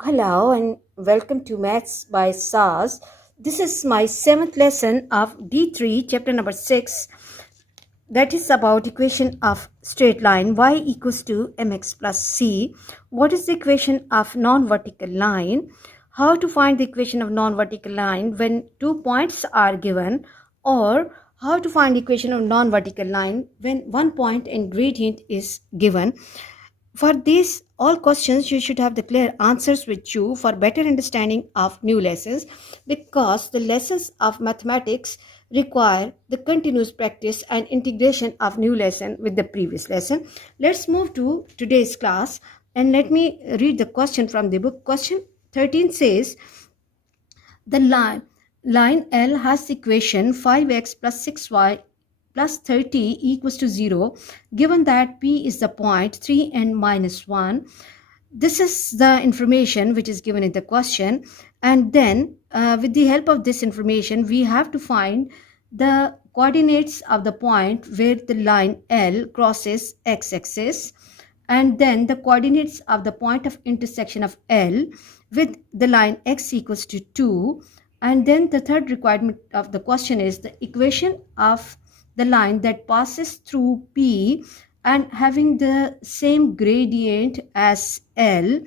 Hello and welcome to Maths by SAS. This is my seventh lesson of D3, chapter number 6. That is about equation of straight line y equals to mx plus c. What is the equation of non-vertical line? How to find the equation of non-vertical line when 2 points are given, or how to find the equation of non-vertical line when 1 point and gradient is given. For these all questions, you should have the clear answers with you for better understanding of new lessons, because the lessons of mathematics require the continuous practice and integration of new lesson with the previous lesson. Let's move to today's class and let me read the question from the book. Question 13 says, the line L has the equation 5x plus 6y plus 30 equals to 0, given that P is the point 3 and minus 1. This is the information which is given in the question, and then with the help of this information we have to find the coordinates of the point where the line L crosses x-axis, and then the coordinates of the point of intersection of L with the line x equals to 2. And then the third requirement of the question is the equation of the line that passes through P and having the same gradient as L.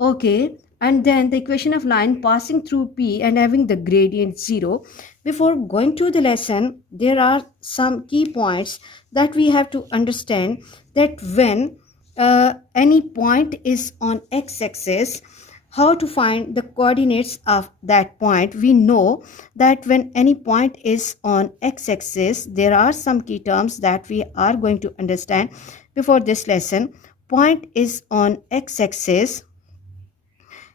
Okay, and then the equation of line passing through P and having the gradient 0. Before going to the lesson, there are some key points that we have to understand, that when any point is on x-axis, how to find the coordinates of that point. We know that when any point is on x-axis, there are some key terms that we are going to understand before this lesson. Point is on x-axis,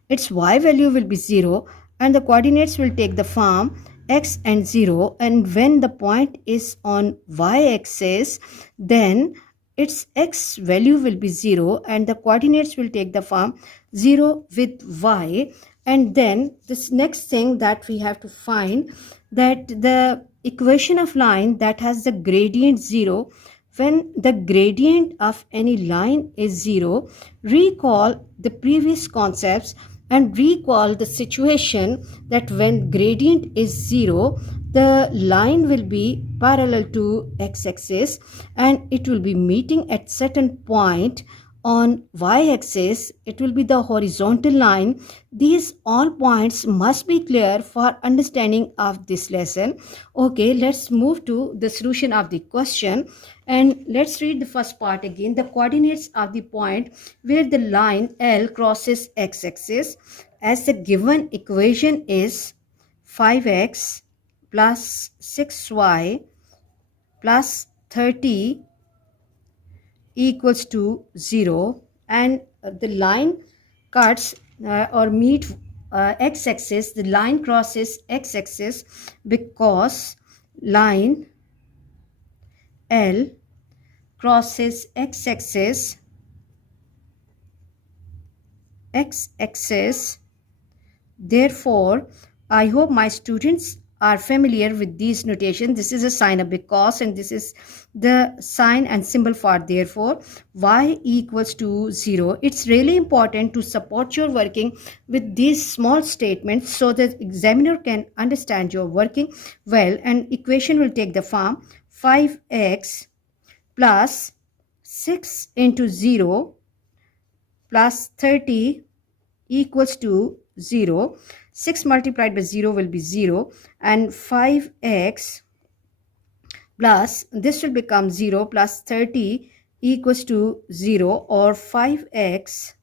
its y value will be 0 and the coordinates will take the form x and 0, and when the point is on y-axis, then its x value will be 0 and the coordinates will take the form 0 with y. And then this next thing that we have to find, that the equation of line that has the gradient 0, when the gradient of any line is 0, recall the previous concepts and recall the situation that when gradient is 0, the line will be parallel to x-axis and it will be meeting at certain point on y-axis. It will be the horizontal line. These all points must be clear for understanding of this lesson. Okay, let's move to the solution of the question and let's read the first part again. The coordinates of the point where the line L crosses x-axis, as the given equation is 5x plus 6y plus 30 equals to 0, and the line cuts or meet x-axis. The line crosses x-axis because line L crosses x-axis, therefore I hope my students are familiar with these notation. This is a sign of because, and this is the sign and symbol for therefore. Y equals to 0. It's really important to support your working with these small statements so that examiner can understand your working well, and equation will take the form 5x plus 6 into 0 plus 30 equals to 0. 6 multiplied by 0 will be 0, and 5x plus this will become 0 plus 30 equals to 0, or 5x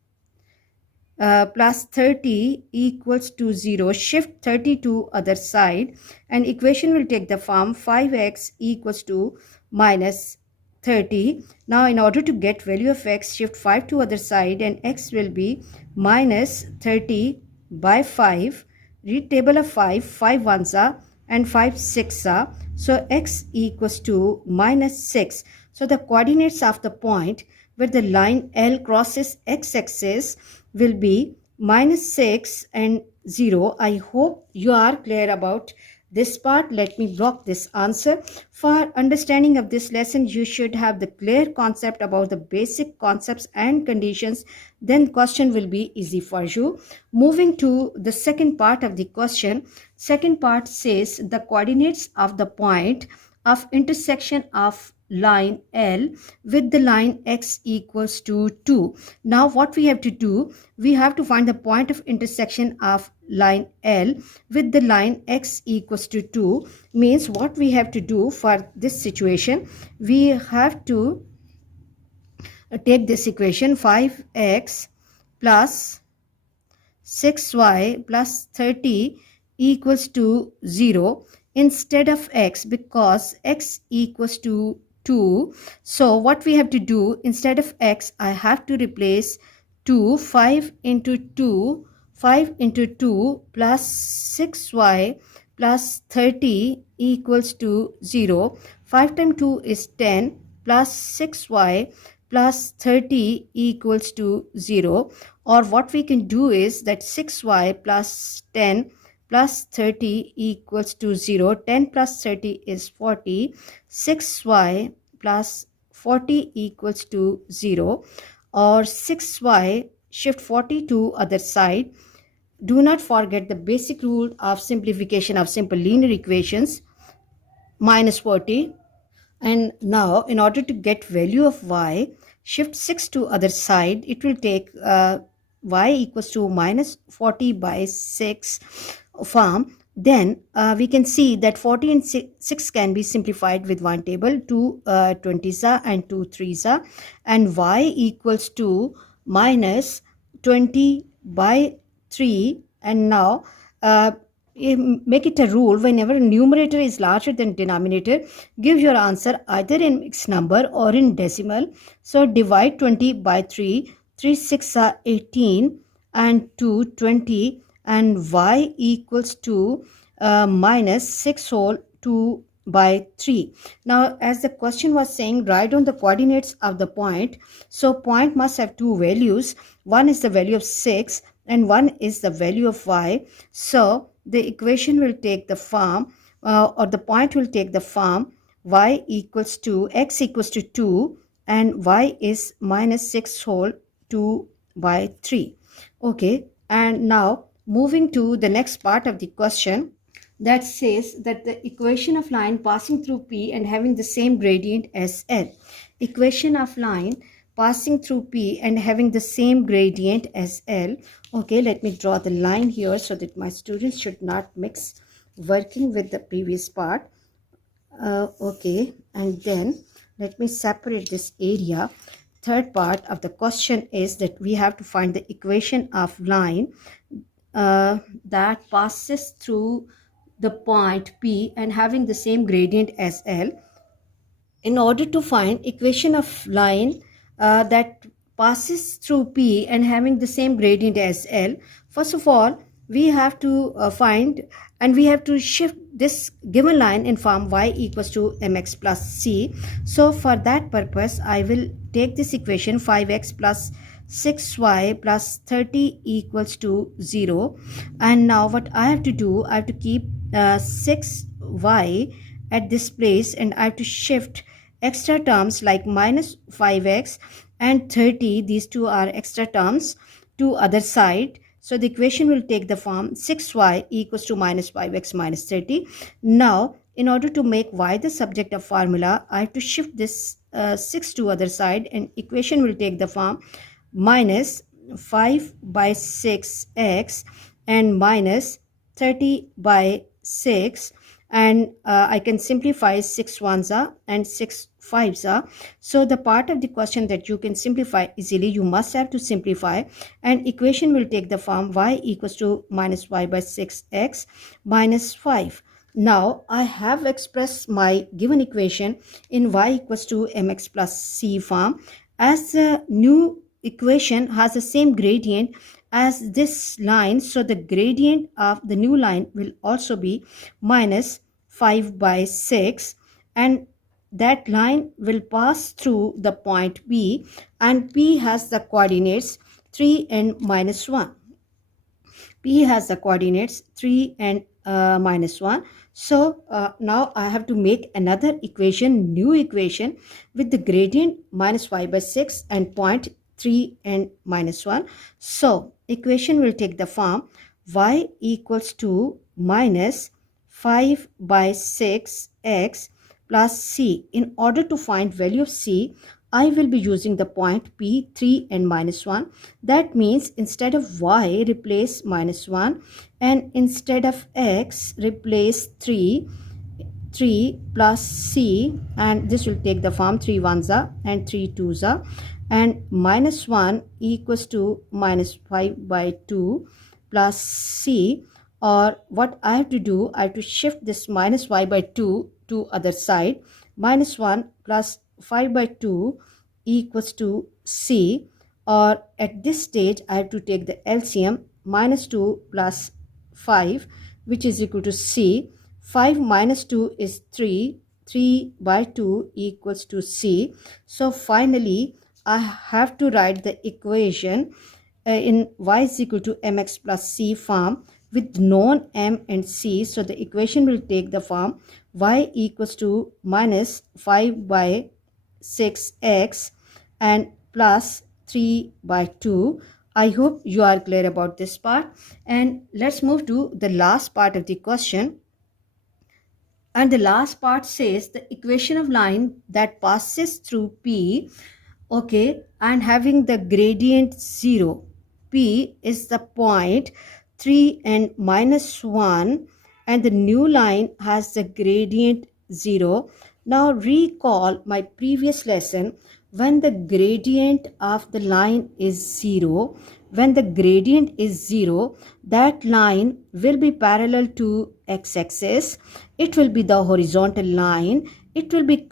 plus 30 equals to 0. Shift 30 to other side and equation will take the form 5x equals to minus 30. Now in order to get value of x, shift 5 to other side and x will be minus 30 by 5. Read table of 5. 5 ones are and 5 6 are. So x equals to minus 6. So the coordinates of the point where the line L crosses x-axis will be minus 6 and 0. I hope you are clear about this part. Let me block this answer. For understanding of this lesson, you should have the clear concept about the basic concepts and conditions. Then question will be easy for you. Moving to the second part of the question. Second part says the coordinates of the point of intersection of line L with the line x equals to 2. Now what we have to do, we have to find the point of intersection of line L with the line x equals to 2. Means what we have to do for this situation, we have to take this equation 5x plus 6y plus 30 equals to 0 instead of x, because x equals to 2. So what we have to do, instead of x, I have to replace 2. 5 into 2 plus 6y plus 30 equals to 0. 5 times 2 is 10 plus 6y plus 30 equals to 0. Or what we can do is that 6y plus 10 plus 30 equals to 0. 10 plus 30 is 40. 6y plus 40 equals to 0. Or 6y, shift 40 to other side. Do not forget the basic rule of simplification of simple linear equations, minus 40. And now in order to get value of y, shift 6 to other side. It will take y equals to minus 40 by 6 form. Then we can see that 40 and 6 can be simplified with one table, 2 20s and 2 3s, and y equals to minus 20 by 3. And now make it a rule, whenever numerator is larger than denominator, give your answer either in mixed number or in decimal. So divide 20 by 3. 3 6 are 18 and 2 20, and y equals to minus 6 whole 2 by 3. Now as the question was saying, write down the coordinates of the point. So point must have two values. One is the value of 6 and one is the value of y. So the equation will take the form, or the point will take the form, y equals to x equals to 2 and y is minus 6 whole 2 by 3. Okay, and now moving to the next part of the question, that says that the equation of line passing through P and having the same gradient as L. Equation of line passing through P and having the same gradient as L. Okay, let me draw the line here so that my students should not mix working with the previous part. Okay, and then let me separate this area. Third part of the question is that we have to find the equation of line that passes through the point P and having the same gradient as L. In order to find equation of line that passes through P and having the same gradient as L, first of all we have to find, and we have to shift this given line in form y equals to mx plus c. So for that purpose I will take this equation 5x plus 6y plus 30 equals to 0. And now what I have to do, I have to keep 6y at this place, and I have to shift extra terms like minus 5x and 30, these two are extra terms, to other side. So the equation will take the form 6y equals to minus 5x minus 30. Now in order to make y the subject of formula, I have to shift this 6 to other side, and equation will take the form minus 5 by 6x and minus 30 by 6. And I can simplify 6 ones are and 6 5s are. So the part of the question that you can simplify easily, you must have to simplify, and equation will take the form y equals to minus y by 6x minus 5. Now I have expressed my given equation in y equals to mx plus c form. As the new equation has the same gradient as this line, so the gradient of the new line will also be minus 5 by 6, and that line will pass through the point P, and P has the coordinates 3 and minus 1. P has the coordinates 3 and minus 1. So now I have to make another equation, new equation, with the gradient minus 5 by 6 and point 3 and minus 1. So equation will take the form y equals to minus 5 by 6x plus c. In order to find value of c, I will be using the point P, 3 and minus 1. That means instead of y, replace minus 1, and instead of x, replace 3 plus c, and this will take the form 3 ones are and 3 twos are, and minus 1 equals to minus 5 by 2 plus c. Or what I have to do, I have to shift this minus y by 2 to other side. Minus 1 plus 5 by 2 equals to c. Or at this stage I have to take the LCM, minus 2 plus 5, which is equal to c. 5 minus 2 is 3. 3 by 2 equals to c. So finally I have to write the equation in y is equal to mx plus c form with known m and c. So the equation will take the form y equals to minus 5 by 6x and plus 3 by 2. I hope you are clear about this part. And let's move to the last part of the question. And the last part says the equation of line that passes through P, okay, and having the gradient 0. P is the point 3 and minus 1, and the new line has the gradient 0. Now recall my previous lesson. When the gradient of the line is 0, when the gradient is 0, that line will be parallel to x-axis. It will be the horizontal line. It will be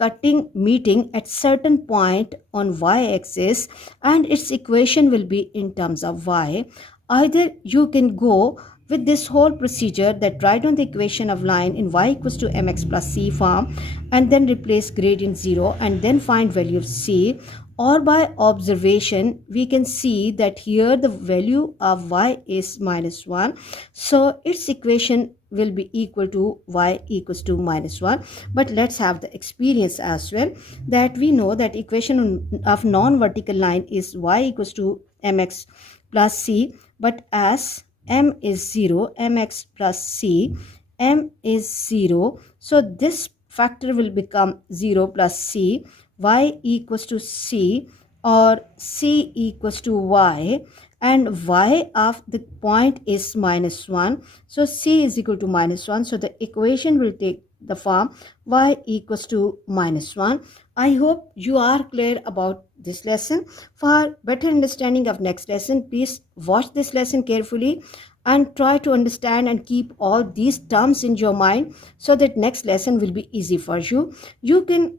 meeting at certain point on y-axis, and its equation will be in terms of y. Either you can go with this whole procedure, that write on the equation of line in y equals to mx plus c form and then replace gradient 0 and then find value of c. Or by observation we can see that here the value of y is minus 1. So its equation will be equal to y equals to minus 1. But let's have the experience as well, that we know that equation of non-vertical line is y equals to mx plus c. But as m is 0, mx plus c, m is 0, so this factor will become 0 plus c, y equals to c, or c equals to y, and y of the point is minus 1, so c is equal to minus 1. So the equation will take the form y equals to minus 1. I hope you are clear about this lesson. For better understanding of next lesson, please watch this lesson carefully and try to understand and keep all these terms in your mind, so that next lesson will be easy for you. You can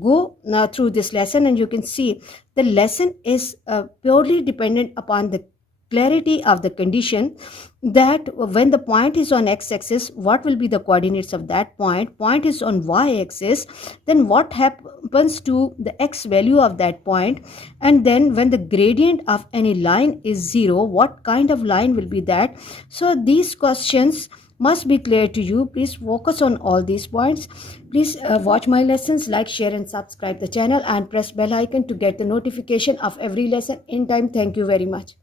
go through this lesson and you can see the lesson is purely dependent upon the clarity of the condition, that when the point is on x-axis, what will be the coordinates of that point. Point is on y-axis, then what happens to the x value of that point, and then when the gradient of any line is 0, what kind of line will be that. So these questions must be clear to you. Please focus on all these points. Please watch my lessons, like, share and subscribe the channel, and press bell icon to get the notification of every lesson in time. Thank you very much.